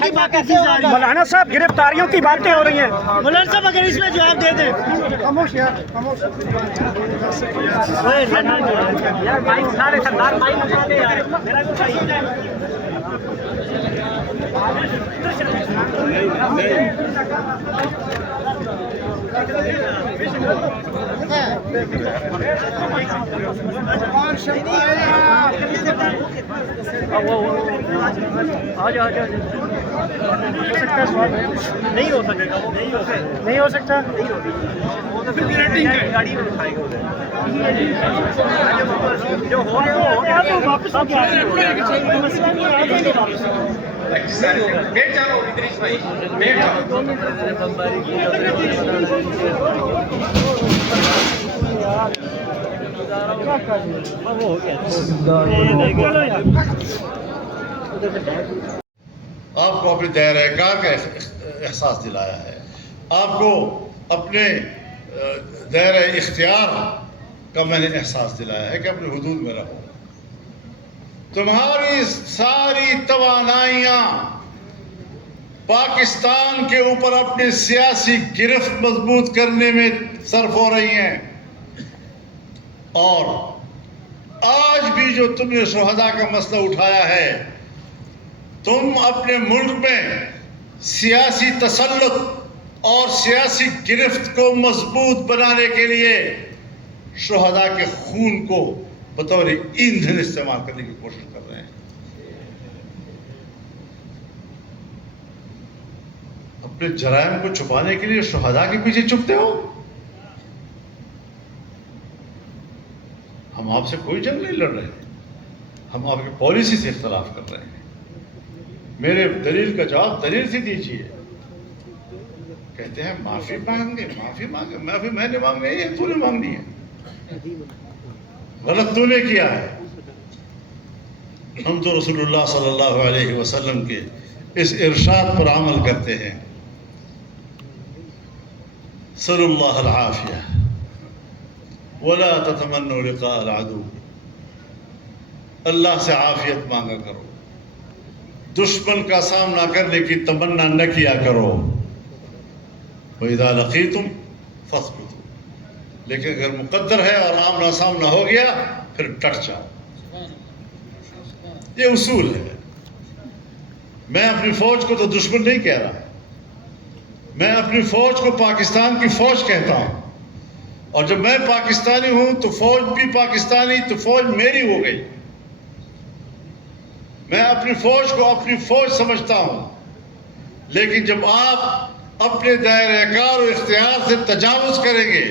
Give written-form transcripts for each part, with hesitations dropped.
की बातें की जा रही हैं। मौलाना साहब गिरफ्तारियों की बातें हो रही हैं। मौलाना साहब अगर इसमें जवाब दे दें। खामोश यार, खामोश। यार भाई सारे सरदार भाई उठा ले यार, मेरा भी उठाइए। नहीं हो सकेगा, वो नहीं हो सकता। गाड़ी में उठाएगा जो हो गया वो हो गया, तो वापस आ गया। मसला नहीं है, आ जाएंगे वापस। बैठ जाओ इदरीस भाई, बैठ जाओ। वो हो गया। आपको अपने दायरा-ए-कार का एहसास दिलाया है, आपको अपने दायरा-ए-इख्तियार का मैंने एहसास दिलाया है कि अपने हुदूद में रहो। तुम्हारी सारी तवानाइयाँ पाकिस्तान के ऊपर अपनी सियासी गिरफ्त मजबूत करने में सर्फ हो रही हैं, और आज भी जो तुमने शुहदा का मसला उठाया है, तुम अपने मुल्क में सियासी तसल्लुत और सियासी गिरफ्त को मजबूत बनाने के लिए शुहदा के खून को बतौर ईंधन इस्तेमाल करने की कोशिश कर रहे हैं। अपने जराइम को छुपाने के लिए शुहदा के पीछे छुपते हो। हम आपसे कोई जंग नहीं लड़ रहे हैं, हम आपकी पॉलिसी से इख्तलाफ कर रहे हैं। मेरे दलील का जवाब दलील से दीजिए। कहते हैं माफी मांगे, माफी मांगे, माफी मैंने मांगनी है, तूने मांगनी है। गलत तूने किया है। हम तो रसूलुल्लाह सल्लल्लाहु अलैहि वसल्लम के इस इरशाद पर अमल करते हैं, सल्लल्लाहु अलआफिया वला ततमन्नु लिक़ा अल-अदू। अल्लाह से आफियत मांगा करो, दुश्मन का सामना करने की तमन्ना न किया करो। वइज़ा लक़ीतुम फ़स्बितू, लेकिन अगर मुक़द्दर है और आमना सामना हो गया फिर डट जाओ। ये उसूल है। मैं अपनी फौज को तो दुश्मन नहीं कह रहा, मैं अपनी फौज को पाकिस्तान की फौज कहता हूं, और जब मैं पाकिस्तानी हूं तो फौज भी पाकिस्तानी, तो फौज मेरी हो गई। मैं अपनी फौज को अपनी फौज समझता हूं, लेकिन जब आप अपने दायरे-ए-कार और इख्तियार से तजावुज़ करेंगे,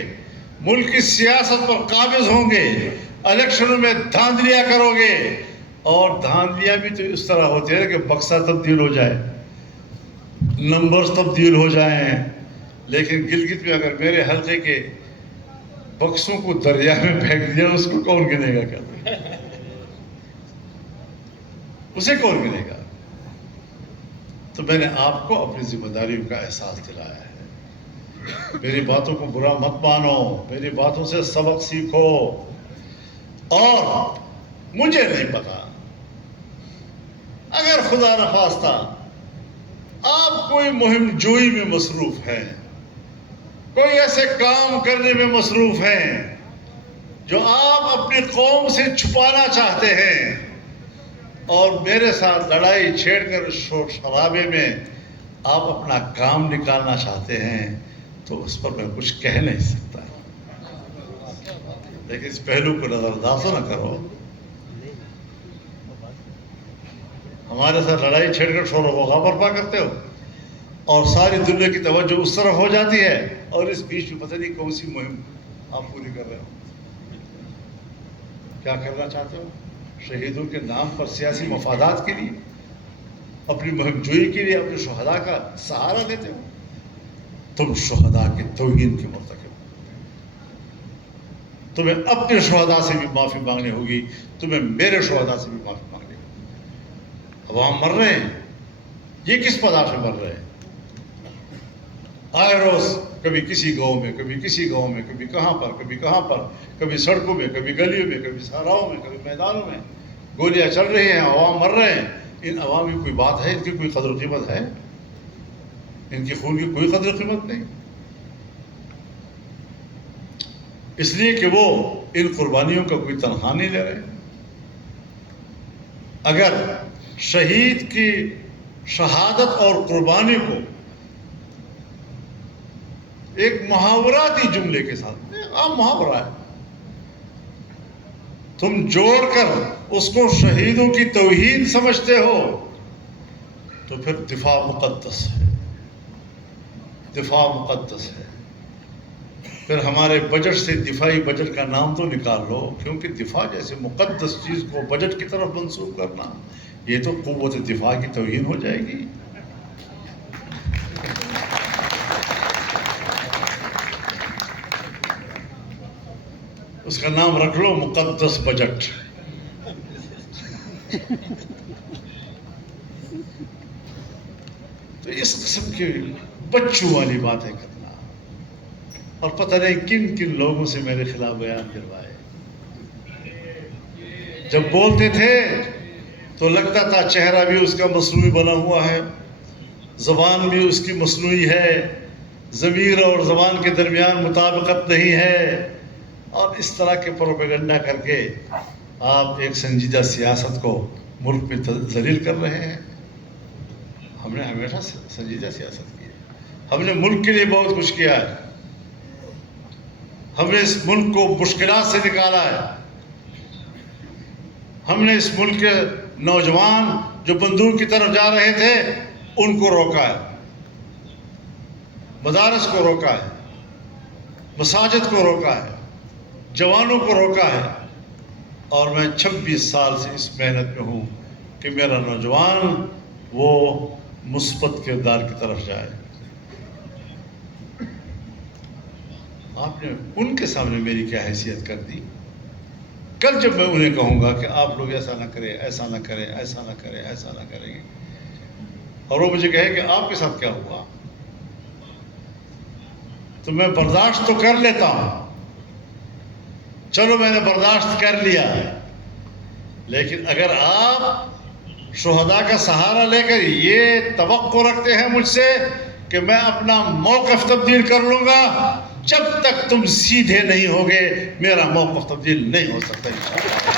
मुल्क की सियासत पर काबिज होंगे, इलेक्शनों में धांधलियां करोगे, और धांधलियां भी तो इस तरह होती है कि बक्सा तब्दील हो जाए, नंबर्स तब्दील हो जाएं, लेकिन गिलगित में अगर मेरे हल्के के बक्सों को दरिया में फेंक दिया, उसको कौन गिनेगा? क्या उसे कौन गिनेगा? तो मैंने आपको अपनी जिम्मेदारियों का एहसास दिलाया है। मेरी बातों को बुरा मत मानो, मेरी बातों से सबक सीखो। और मुझे नहीं पता, अगर खुदा न खास्ता आप कोई मुहिम जोई में मसरूफ हैं, कोई ऐसे काम करने में मसरूफ हैं जो आप अपनी कौम से छुपाना चाहते हैं, और मेरे साथ लड़ाई छेड़कर शोर शराबे में आप अपना काम निकालना चाहते हैं, तो उस पर मैं कुछ कह नहीं सकता। लेकिन इस पहलू को नजरअंदाज न करो। हमारे साथ लड़ाई छेड़कर शोर वग़ा बर्पा करते हो, और सारी दुनिया की तवज्जो उस तरफ हो जाती है, और इस बीच में पता नहीं कौन सी मुहिम आप पूरी कर रहे हो। क्या करना चाहते हो? शहीदों के नाम पर सियासी मफादात के लिए, अपनी मुहिम जोई के लिए अपने शुहदा का सहारा लेते हो। तुम शुहदा के तौहीन के मुर्तकिब हो। तुम्हें अपने शुहदा से भी माफ़ी मांगनी होगी, तुम्हें मेरे शुहदा से भी माफ़ी मांगनी होगी। अब हम मर रहे हैं, ये किस पदार्थ में मर रहे हैं? आए रोज कभी किसी गांव में, कभी किसी गांव में, कभी कहाँ पर, कभी कहाँ पर, कभी सड़कों में, कभी गलियों में, कभी सहराओं में, कभी मैदानों में गोलियां चल रही हैं, अवाम मर रहे हैं, ان عوام کی کوئی بات ہے؟ ان کی کوئی قدر و قیمت ہے؟ ان کی خون کی کوئی قدر و قیمت نہیں، اس لیے کہ وہ ان قربانیوں کا کوئی تنخواہ نہیں لے رہے۔ اگر شہید کی شہادت اور قربانی کو ایک محاوراتی جملے کے ساتھ، عام محاورہ ہے، تم جوڑ کر اس کو شہیدوں کی توہین سمجھتے ہو تو پھر دفاع مقدس ہے، دفاع مقدس ہے۔ پھر ہمارے بجٹ سے دفاعی بجٹ کا نام تو نکال لو، کیونکہ دفاع جیسے مقدس چیز کو بجٹ کی طرف منسوب کرنا، یہ تو قوت دفاع کی توہین ہو جائے گی۔ اس کا نام رکھ لو مقدس بجٹ۔ تو اس قسم کی بچوں والی باتیں کرنا، اور پتہ نہیں کن کن لوگوں سے میرے خلاف بیان کروائے۔ جب بولتے تھے تو لگتا تھا چہرہ بھی اس کا مصنوعی بنا ہوا ہے، زبان بھی اس کی مصنوعی ہے، ضمیر اور زبان کے درمیان مطابقت نہیں ہے، اور اس طرح کے پروپیگنڈا کر کے آپ ایک سنجیدہ سیاست کو ملک میں ذلیل کر رہے ہیں۔ ہم نے ہمیشہ سنجیدہ سیاست کی ہے، ہم نے ملک کے لیے بہت کچھ کیا ہے، ہم نے اس ملک کو مشکلات سے نکالا ہے، ہم نے اس ملک کے نوجوان جو بندوق کی طرف جا رہے تھے ان کو روکا ہے، مدارس کو روکا ہے، مساجد کو روکا ہے، جوانوں کو روکا ہے، اور میں 26 سال سے اس محنت میں ہوں کہ میرا نوجوان وہ مثبت کردار کی طرف جائے۔ آپ نے ان کے سامنے میری کیا حیثیت کر دی؟ کل جب میں انہیں کہوں گا کہ آپ لوگ ایسا نہ کریں، ایسا نہ کریں، ایسا نہ کریں، ایسا نہ کریں گے، اور وہ مجھے کہے کہ آپ کے ساتھ کیا ہوا، تو میں برداشت تو کر لیتا ہوں، چلو میں نے برداشت کر لیا، لیکن اگر آپ شہداء کا سہارا لے کر یہ توقع رکھتے ہیں مجھ سے کہ میں اپنا موقف تبدیل کر لوں گا، جب تک تم سیدھے نہیں ہوگے میرا موقف تبدیل نہیں ہو سکتا انشاءاللہ۔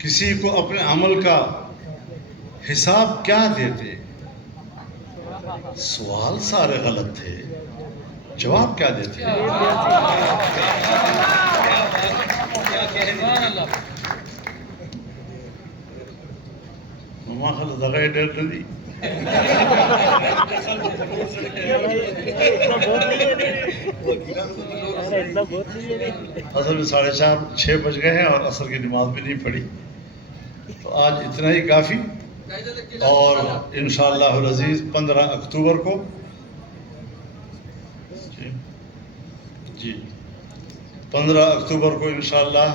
کسی کو اپنے عمل کا حساب کیا دیتے؟ سوال سارے غلط تھے، جواب کیا دیتے؟ مما خلد غیر ڈر ندی اصل میں 4:30 6 بج گئے ہیں اور عصر کی نماز بھی نہیں پڑھی، تو آج اتنا ہی کافی، اور انشاءاللہ العزیز 15 اکتوبر کو جی 15 اکتوبر کو انشاءاللہ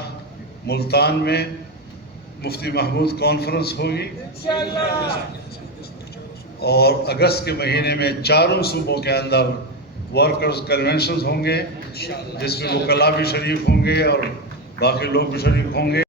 ملتان میں مفتی محمود کانفرنس ہوگی، اور اگست کے مہینے میں 4 صوبوں کے اندر ورکرز کنونشنز ہوں گے، جس میں وکلاء بھی شریک ہوں گے اور باقی لوگ بھی شریک ہوں گے۔